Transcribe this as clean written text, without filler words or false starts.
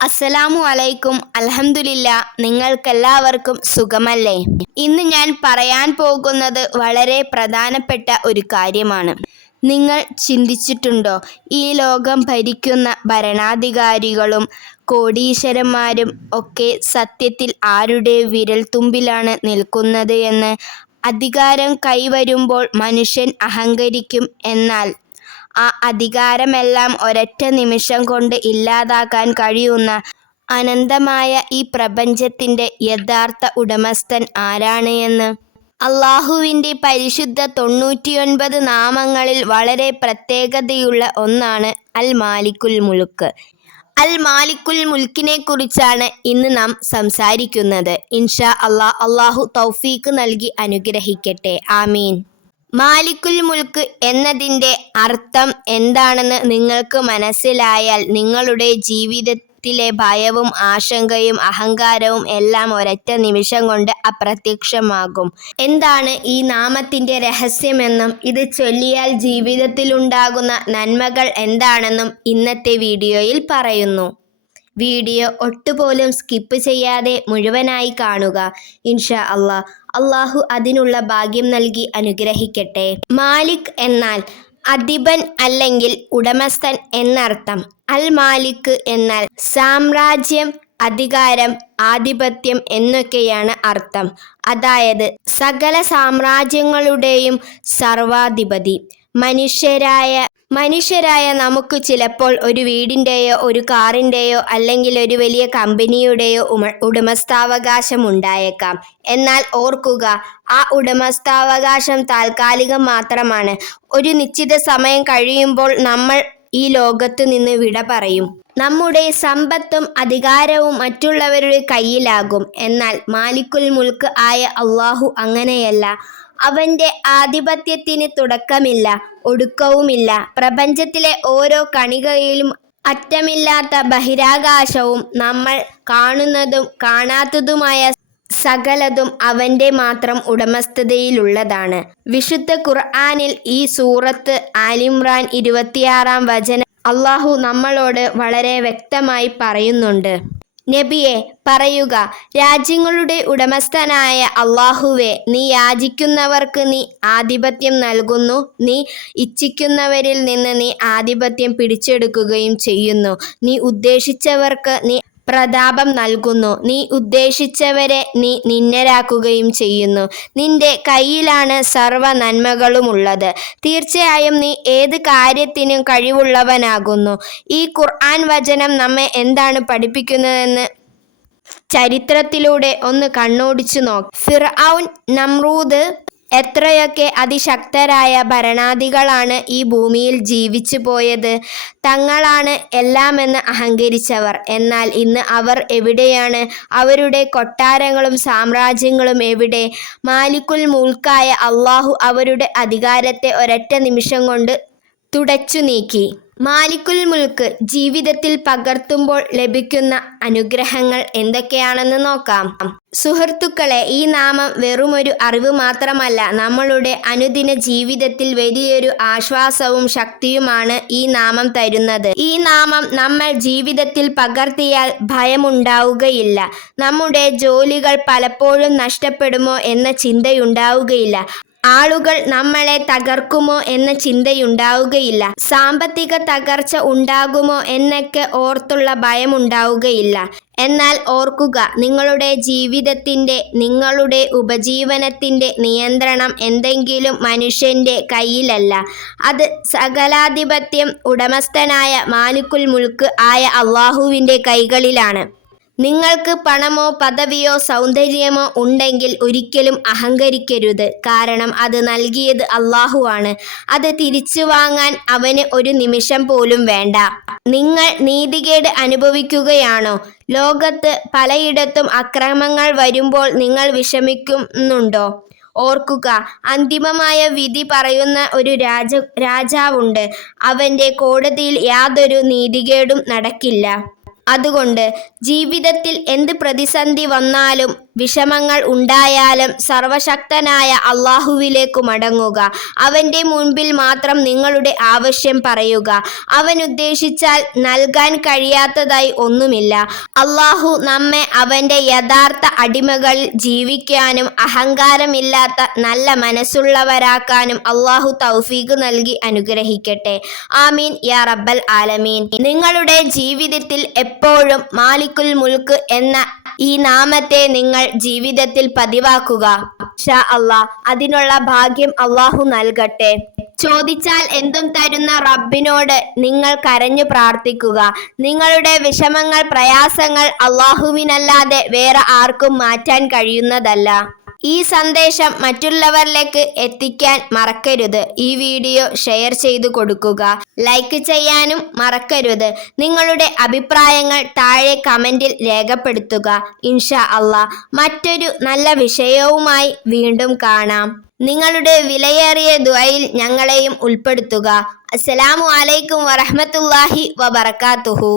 അസ്സലാമു അലൈക്കും. അൽഹംദുലില്ലാ, നിങ്ങൾക്കെല്ലാവർക്കും സുഖമല്ലേ? ഇന്ന് ഞാൻ പറയാൻ പോകുന്നത് വളരെ പ്രധാനപ്പെട്ട ഒരു കാര്യമാണ്. നിങ്ങൾ ചിന്തിച്ചിട്ടുണ്ടോ, ഈ ലോകം ഭരിക്കുന്ന ഭരണാധികാരികളും കോടീശ്വരന്മാരും ഒക്കെ സത്യത്തിൽ ആരുടെ വിരൽത്തുമ്പിലാണ് നിൽക്കുന്നത് എന്ന്? അധികാരം കൈവരുമ്പോൾ മനുഷ്യൻ അഹങ്കരിക്കും. എന്നാൽ ആ അധികാരമെല്ലാം ഒരൊറ്റ നിമിഷം കൊണ്ട് ഇല്ലാതാക്കാൻ കഴിയുന്ന അനന്തമായ ഈ പ്രപഞ്ചത്തിന്റെ യഥാർത്ഥ ഉടമസ്ഥൻ ആരാണ് എന്ന്? അള്ളാഹുവിന്റെ പരിശുദ്ധ 99 നാമങ്ങളിൽ വളരെ പ്രത്യേകതയുള്ള ഒന്നാണ് അൽ മാലിക്കുൽ മുൽക്ക്. അൽ മാലിക്കുൽ മുൽക്കിനെ കുറിച്ചാണ് ഇന്ന് നാം സംസാരിക്കുന്നത്. ഇൻഷാ അള്ളാഹു തൗഫീക്ക് നൽകി അനുഗ്രഹിക്കട്ടെ. ആമീൻ. മാലിക്കുൽ മുൽക്ക് എന്നതിൻ്റെ അർത്ഥം എന്താണെന്ന് നിങ്ങൾക്ക് മനസ്സിലായാൽ നിങ്ങളുടെ ജീവിതത്തിലെ ഭയവും ആശങ്കയും അഹങ്കാരവും എല്ലാം ഒരൊറ്റ നിമിഷം കൊണ്ട് അപ്രത്യക്ഷമാകും. എന്താണ് ഈ നാമത്തിൻ്റെ രഹസ്യമെന്നും ഇത് ചൊല്ലിയാൽ ജീവിതത്തിലുണ്ടാകുന്ന നന്മകൾ എന്താണെന്നും ഇന്നത്തെ വീഡിയോയിൽ പറയുന്നു. വീഡിയോ ഒട്ടുപോലും സ്കിപ്പ് ചെയ്യാതെ മുഴുവനായി കാണുക. ഇൻഷാ അള്ളാഹു അതിനുള്ള ഭാഗ്യം നൽകി അനുഗ്രഹിക്കട്ടെ. മാലിക് എന്നാൽ അധിപൻ അല്ലെങ്കിൽ ഉടമസ്ഥൻ എന്നർത്ഥം. അൽ മാലിക് എന്നാൽ സാമ്രാജ്യം, അധികാരം, ആധിപത്യം എന്നൊക്കെയാണ് അർത്ഥം. അതായത് സകല സാമ്രാജ്യങ്ങളുടെയും സർവാധിപതി. മനുഷ്യരായ നമുക്ക് ചിലപ്പോൾ ഒരു വീടിൻ്റെയോ ഒരു കാറിൻ്റെയോ അല്ലെങ്കിൽ ഒരു വലിയ കമ്പനിയുടെയോ ഉടമസ്ഥാവകാശം ഉണ്ടായേക്കാം. എന്നാൽ ഓർക്കുക, ആ ഉടമസ്ഥാവകാശം താൽക്കാലികം മാത്രമാണ്. ഒരു നിശ്ചിത സമയം കഴിയുമ്പോൾ നമ്മൾ ഈ ലോകത്ത് നിന്ന് വിട പറയും. നമ്മുടെ സമ്പത്തും അധികാരവും മറ്റുള്ളവരുടെ കയ്യിലാകും. എന്നാൽ മാലിക്കുൽ മുൽക്ക് ആയ അള്ളാഹു അങ്ങനെയല്ല. അവന്റെ ആധിപത്യത്തിന് തുടക്കമില്ല, ഒടുക്കവുമില്ല. പ്രപഞ്ചത്തിലെ ഓരോ കണികയിലും അറ്റമില്ലാത്ത ബഹിരാകാശവും നമ്മൾ കാണുന്നതും കാണാത്തതുമായ സകലതും അവന്റെ മാത്രം ഉടമസ്ഥതയിലുള്ളതാണ്. വിശുദ്ധ ഖുർആനിൽ ഈ സൂറത്ത് ആലിമ്രാൻ 26-ാം വചനം അള്ളാഹു നമ്മളോട് വളരെ വ്യക്തമായി പറയുന്നുണ്ട്. നബിയെ പറയുക, രാജ്യങ്ങളുടെ ഉടമസ്ഥനായ അള്ളാഹുവേ, നീ യാചിക്കുന്നവർക്ക് നീ ആധിപത്യം നൽകുന്നു, നീ ഇച്ഛിക്കുന്നവരിൽ നിന്ന് നീ ആധിപത്യം പിടിച്ചെടുക്കുകയും ചെയ്യുന്നു, നീ ഉദ്ദേശിച്ചവർക്ക് നീ പ്രതാപം നൽകുന്നു, നീ ഉദ്ദേശിച്ചവരെ നീ നിന്ദരാക്കുകയും ചെയ്യുന്നു. നിന്റെ കയ്യിലാണ് സർവ്വ നന്മകളുമുള്ളത്. തീർച്ചയായും നീ ഏത് കാര്യത്തിനും കഴിവുള്ളവനാകുന്നു. ഈ ഖുർആൻ വചനം നമ്മെ എന്താണ് പഠിപ്പിക്കുന്നതെന്ന് ചരിത്രത്തിലൂടെ ഒന്ന് കണ്ണോടിച്ചു നോക്കാം. ഫിർഔൻ, നമ്രൂദ് എത്രയൊക്കെ അതിശക്തരായ ഭരണാധികളാണ് ഈ ഭൂമിയിൽ ജീവിച്ചു പോയത്. തങ്ങളാണ് എല്ലാമെന്ന് അഹങ്കരിച്ചവർ. എന്നാൽ ഇന്ന് അവർ എവിടെയാണ്? അവരുടെ കൊട്ടാരങ്ങളും സാമ്രാജ്യങ്ങളും എവിടെ? മാലിക്കുൽ മുൽക്കായ അള്ളാഹു അവരുടെ അധികാരത്തെ ഒരൊറ്റ നിമിഷം കൊണ്ട് തുടച്ചു നീക്കി. മാലിക്കുൽ മുൽക്ക് ജീവിതത്തിൽ പകർത്തുമ്പോൾ ലഭിക്കുന്ന അനുഗ്രഹങ്ങൾ എന്തൊക്കെയാണെന്ന് നോക്കാം. സുഹൃത്തുക്കളെ, ഈ നാമം വെറുമൊരു അറിവ് മാത്രമല്ല, നമ്മളുടെ അനുദിന ജീവിതത്തിൽ വലിയൊരു ആശ്വാസവും ശക്തിയുമാണ് ഈ നാമം തരുന്നത്. ഈ നാമം നമ്മൾ ജീവിതത്തിൽ പകർത്തിയാൽ ഭയമുണ്ടാവുകയില്ല. നമ്മുടെ ജോലികൾ പലപ്പോഴും നഷ്ടപ്പെടുമോ എന്ന ചിന്തയുണ്ടാവുകയില്ല. ആളുകൾ നമ്മളെ തകർക്കുമോ എന്ന ചിന്തയുണ്ടാവുകയില്ല. സാമ്പത്തിക തകർച്ച ഉണ്ടാകുമോ എന്നൊക്കെ ഓർത്തുള്ള ഭയമുണ്ടാവുകയില്ല. എന്നാൽ ഓർക്കുക, നിങ്ങളുടെ ജീവിതത്തിന്റെ, നിങ്ങളുടെ ഉപജീവനത്തിന്റെ നിയന്ത്രണം എന്തെങ്കിലും മനുഷ്യന്റെ കയ്യിലല്ല. അത് സകലാധിപത്യം ഉടമസ്ഥനായ മാലിക്കുൽ മുൽക്ക് ആയ അള്ളാഹുവിന്റെ കൈകളിലാണ്. നിങ്ങൾക്ക് പണമോ പദവിയോ സൗന്ദര്യമോ ഉണ്ടെങ്കിൽ ഒരിക്കലും അഹങ്കരിക്കരുത്. കാരണം അത് നൽകിയത് അള്ളാഹുവാണ്. അത് തിരിച്ചു വാങ്ങാൻ അവന് ഒരു നിമിഷം പോലും വേണ്ട. നിങ്ങൾ നീതികേട് അനുഭവിക്കുകയാണോ? ലോകത്ത് പലയിടത്തും അക്രമങ്ങൾ വരുമ്പോൾ നിങ്ങൾ വിഷമിക്കുന്നുണ്ടോ? ഓർക്കുക, അന്തിമമായ വിധി പറയുന്ന ഒരു രാജാവുണ്ട്. അവന്റെ കോടതിയിൽ യാതൊരു നീതികേടും നടക്കില്ല. അതുകൊണ്ട് ജീവിതത്തിൽ എന്ത് പ്രതിസന്ധി വന്നാലും വിഷമങ്ങൾ ഉണ്ടായാലും സർവശക്തനായ അള്ളാഹുവിലേക്ക് മടങ്ങുക. അവൻ്റെ മുൻപിൽ മാത്രം നിങ്ങളുടെ ആവശ്യം പറയുക. അവൻ ഉദ്ദേശിച്ചാൽ നൽകാൻ കഴിയാത്തതായി ഒന്നുമില്ല. അള്ളാഹു നമ്മെ അവൻ്റെ യഥാർത്ഥ അടിമകളിൽ ജീവിക്കാനും അഹങ്കാരമില്ലാത്ത നല്ല മനസ്സുള്ളവരാക്കാനും അള്ളാഹു തൗഫീഖ് നൽകി അനുഗ്രഹിക്കട്ടെ. ആമീൻ യാ റബ്ബൽ ആലമീൻ. നിങ്ങളുടെ ജീവിതത്തിൽ എപ്പോഴും മാലിക്കുൽ മുൽക്ക് എന്ന ഈ നാമത്തെ നിങ്ങൾ ജീവിതത്തിൽ പതിവാക്കുക. ഇൻഷാ അല്ലാഹ് അതിനുള്ള ഭാഗ്യം അള്ളാഹു നൽകട്ടെ. ചോദിച്ചാൽ എന്തും തരുന്ന റബ്ബിനോട് നിങ്ങൾ കരഞ്ഞു പ്രാർത്ഥിക്കുക. നിങ്ങളുടെ വിഷമങ്ങൾ, പ്രയാസങ്ങൾ അള്ളാഹുവിനല്ലാതെ വേറെ ആർക്കും മാറ്റാൻ കഴിയുന്നതല്ല. ഈ സന്ദേശം മറ്റുള്ളവരിലേക്ക് എത്തിക്കാൻ മറക്കരുത്. ഈ വീഡിയോ ഷെയർ ചെയ്തു കൊടുക്കുക. ലൈക്ക് ചെയ്യാനും മറക്കരുത്. നിങ്ങളുടെ അഭിപ്രായങ്ങൾ താഴെ കമൻറ്റിൽ രേഖപ്പെടുത്തുക. ഇൻഷാ അല്ലാഹ് മറ്റൊരു നല്ല വിഷയവുമായി വീണ്ടും കാണാം. നിങ്ങളുടെ വിലയേറിയ ദുആയിൽ ഞങ്ങളെയും ഉൾപ്പെടുത്തുക. അസ്സലാമു അലൈക്കും വറഹ്മത്തുള്ളാഹി വബറകാതുഹു.